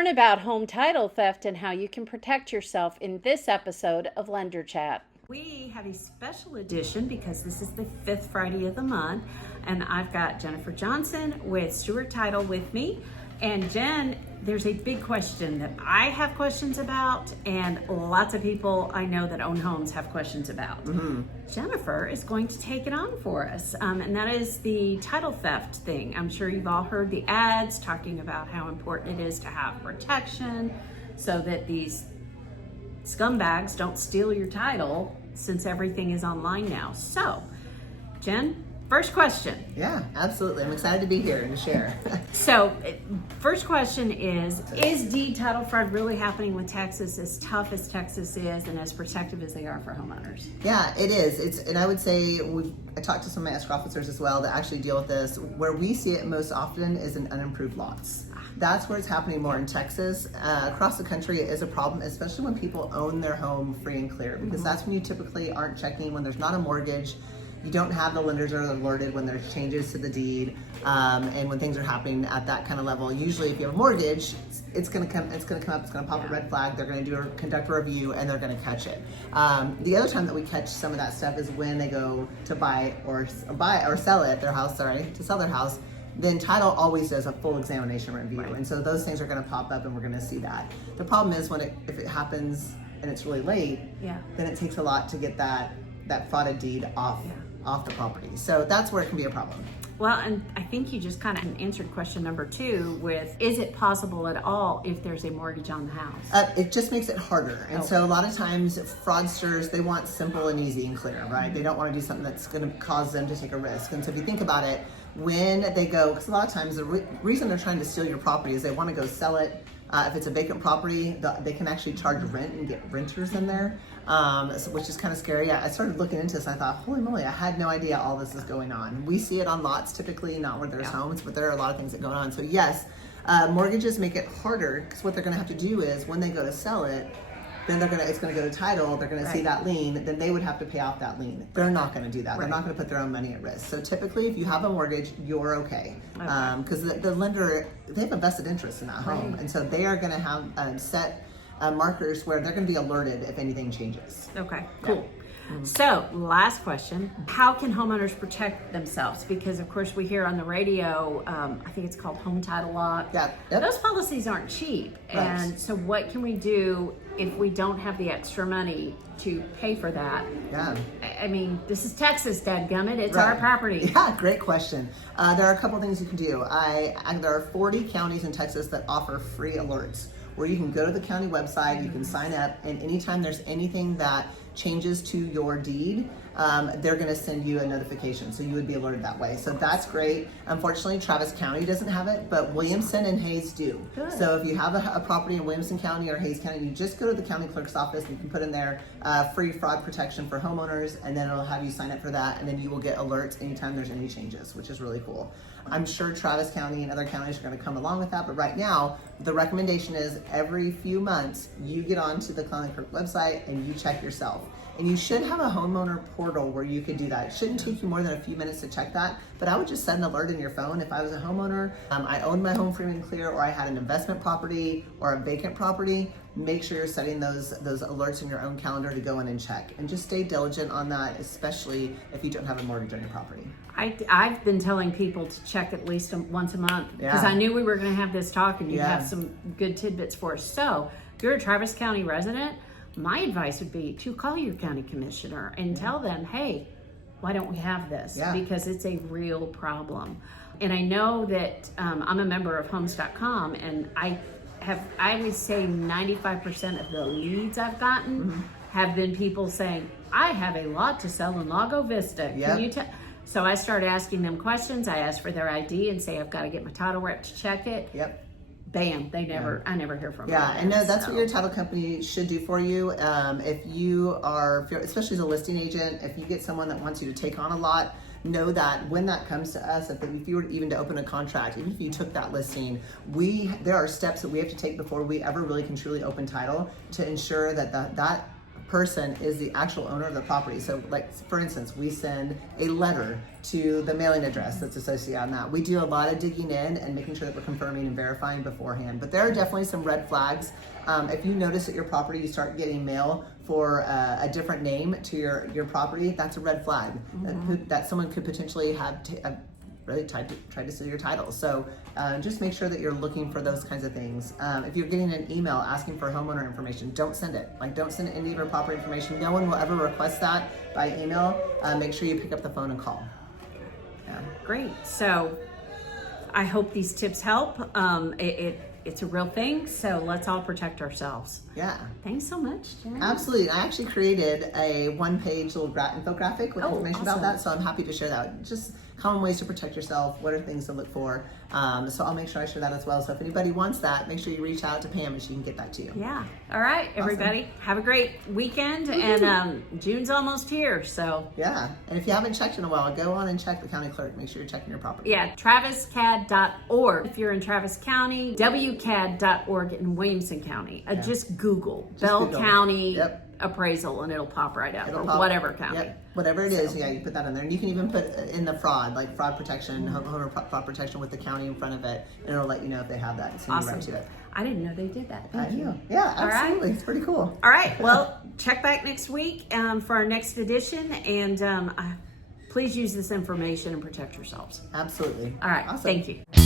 Learn about home title theft and how you can protect yourself in this episode of Lender Chat. We have a special edition because this is the 5th Friday of the month, and I've got Jennifer Johnson with Stewart Title with me. And Jen, there's a big question that I have questions about, and lots of people I know that own homes have questions about. Jennifer is going to take it on for us, and that is the title theft thing. I'm sure you've all heard the ads talking about how important it is to have protection so that these scumbags don't steal your title, since everything is online now. So, Jen, first question. Yeah, absolutely. I'm excited to be here and to share. So, first question is deed title fraud really happening with Texas, as tough as Texas is and as protective as they are for homeowners? Yeah, it is. And I would say I talked to some of my escrow officers as well that actually deal with this. Where we see it most often is in unimproved lots. That's where it's happening more in Texas. Across the country, it is a problem, especially when people own their home free and clear, because that's when you typically aren't checking when there's not a mortgage. You don't have the lenders are alerted when there's changes to the deed, and when things are happening at that kind of level. Usually, if you have a mortgage, it's going to come up. It's going to pop a red flag. They're going to conduct a review, and they're going to catch it. The other time that we catch some of that stuff is when they go to buy or sell their house. To sell their house. Then title always does a full examination review, and so those things are going to pop up, and we're going to see that. The problem is if it happens and it's really late, then it takes a lot to get that frauded deed off the property. So that's where it can be a problem. Well, and I think you just kind of answered question number 2 with, is it possible at all if there's a mortgage on the house? It just makes it harder. And so a lot of times fraudsters, they want simple and easy and clear, right? They don't want to do something that's going to cause them to take a risk. And so if you think about it, when they go, because a lot of times the reason they're trying to steal your property is they want to go sell it. If it's a vacant property, they can actually charge rent and get renters in there, which is kind of scary. I started looking into this and I thought, holy moly, I had no idea all this is going on. We see it on lots typically, not where there's homes, but there are a lot of things that go on. So yes, mortgages make it harder, because what they're going to have to do is when they go to sell it, then it's going to go to title, they're going to see that lien, then they would have to pay off that lien. They're not going to do that. They're not going to put their own money at risk. So typically, if you have a mortgage, you're okay. Because the lender, they have a vested interest in that home. And so they are going to have set markers where they're going to be alerted if anything changes. Okay, cool. So, last question. How can homeowners protect themselves? Because, of course, we hear on the radio, I think it's called home title lock. Those policies aren't cheap. And so what can we do if we don't have the extra money to pay for that? I mean, this is Texas, dadgummit. It's our property. Yeah, great question. There are a couple things you can do. There are 40 counties in Texas that offer free alerts, where you can go to the county website, you can sign up, and anytime there's anything that changes to your deed, they're going to send you a notification, so you would be alerted that way. So that's great. Unfortunately, Travis County doesn't have it, but Williamson and Hayes do. So if you have a property in Williamson County or Hayes County, you just go to the county clerk's office and you can put in there free fraud protection for homeowners, and then it'll have you sign up for that, and then you will get alerts anytime there's any changes, which is really cool. I'm sure Travis County and other counties are going to come along with that, but right now, the recommendation is every few months, you get onto the county clerk website and you check yourself. And you should have a homeowner portal where you can do that. It shouldn't take you more than a few minutes to check that, but I would just set an alert in your phone. If I was a homeowner, I owned my home free and clear, or I had an investment property or a vacant property, make sure you're setting those alerts in your own calendar to go in and check. And just stay diligent on that, especially if you don't have a mortgage on your property. I've been telling people to check at least once a month, because I knew we were going to have this talk and you'd have some good tidbits for us. So if you're a Travis County resident, my advice would be to call your county commissioner and tell them, hey, why don't we have this? Because it's a real problem. And I know that I'm a member of homes.com, and I would say 95% of the leads I've gotten have been people saying, I have a lot to sell in Lago Vista. Can you tell? So I started asking them questions. I asked for their ID and say, I've got to get my title rep to check it. Bam, I never hear from them. And no, that's what your title company should do for you. If you are, especially as a listing agent, if you get someone that wants you to take on a lot, know that when that comes to us, if you were even to open a contract, even if you took that listing, there are steps that we have to take before we ever really can truly open title to ensure that that person is the actual owner of the property. So like, for instance, we send a letter to the mailing address that's associated on that. We do a lot of digging in and making sure that we're confirming and verifying beforehand. But there are definitely some red flags. If you notice at your property, you start getting mail for a different name to your property, that's a red flag. That someone could potentially have really tried to steal your title. So just make sure that you're looking for those kinds of things. If you're getting an email asking for homeowner information, don't send it. Like, don't send any of your property information. No one will ever request that by email. Make sure you pick up the phone and call. Yeah. Great. So I hope these tips help. It's a real thing, so let's all protect ourselves. Yeah. Thanks so much, Jen. Absolutely. I actually created a one-page little infographic with information about that, so I'm happy to share that. Just common ways to protect yourself, what are things to look for. So I'll make sure I share that as well. So if anybody wants that, make sure you reach out to Pam and she can get that to you. Yeah. All right, everybody. Awesome. Have a great weekend. Woo-hoo. And June's almost here, so. Yeah. And if you haven't checked in a while, go on and check the county clerk. Make sure you're checking your property. Yeah, traviscad.org. If you're in Travis County, wcad.org in Williamson County. Just Google Bell County appraisal and it'll pop right up, or whatever county. Yep. Whatever it is, you put that in there. And you can even put in the fraud, like fraud protection, homeowner fraud protection with the county in front of it, and it'll let you know if they have that and send you right to it. I didn't know they did that. Thank you. Yeah, absolutely. Right. It's pretty cool. All right. Well, check back next week for our next edition, and please use this information and protect yourselves. Absolutely. All right. Awesome. Thank you.